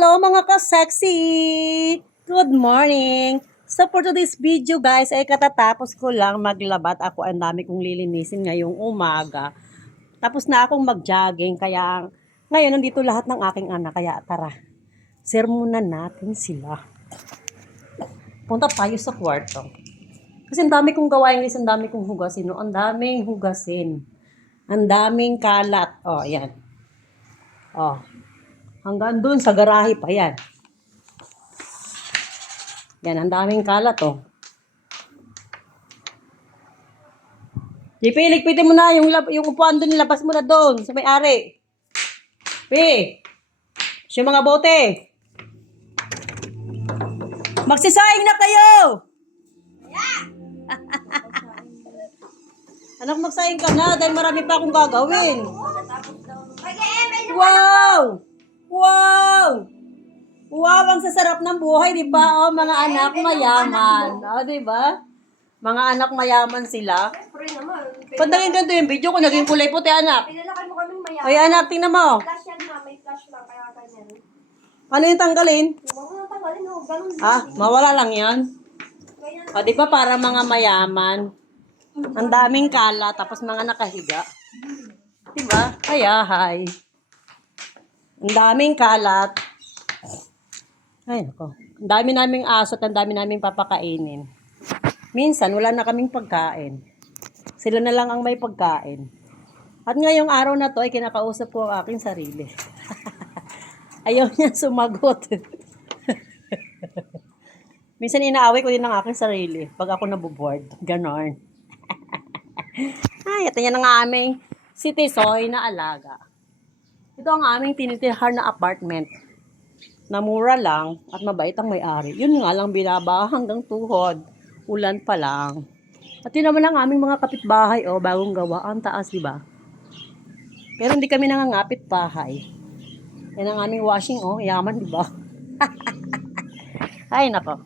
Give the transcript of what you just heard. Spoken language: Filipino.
Hello mga ka-sexy! Good morning! So for today's video guys, ay katatapos ko lang maglabat. Ako ang dami kong lilinisin ngayong umaga. Tapos na akong mag-jogging, kaya ngayon nandito lahat ng aking anak. Kaya tara, sermonan natin sila. Punta tayo sa kwarto. Kasi ang dami kong gawain guys, ang dami kong hugasin. No? Ang daming hugasin. Ang daming kalat. Oh, ayan. Oh. Hanggang dun sa garahe pa yan. Yan, ang daming kalat, oh. JP, ligpitin mo na yung upuan doon, labas mo na doon sa may-ari. P, yung mga bote. Magsisaing na kayo! Anak, magsaing ka na dahil marami pa akong gagawin. Wow! Wow! Wow, ang sasarap ng buhay, di ba? Oh, mga anak mayaman. Oh, di ba? Mga anak mayaman sila. Pag naging ganito yung video ko, naging kulay puti, anak. Pinalakay mo kaming mayaman. Ay, anak, tingnan mo. Flash yan ma, may flash lang, kaya ganyan. Ano yung tanggalin? Huwag mo nang tanggalin, ho, ganun lang. Ah, mawala lang yan. Ganyan. O, di ba para mga mayaman? Ang daming kala, tapos mga nakahiga. Di ba? Kaya, hi. Ang daming kalat. Ay, nako. Ang dami naming aso at ang dami naming papakainin. Minsan, wala na kaming pagkain. Sila na lang ang may pagkain. At ngayong araw na to ay kinakausap ko ang aking sarili. Ayaw niya sumagot. Minsan inaaway ko din ang aking sarili pag ako nabuboard. Ganon. Ay, ito yan ang aming si Tisoy na alaga. Ito ang aming tinitirhan na apartment. Na mura lang at mabait ang may-ari. Yun nga lang binaba hanggang tuhod. Ulan pa lang. At yun naman ang aming mga kapitbahay, oh, bagong gawa. Ang taas, di ba? Pero hindi kami nangangapit bahay. Yan ang aming washing, oh, yaman, di ba? Ay, nako.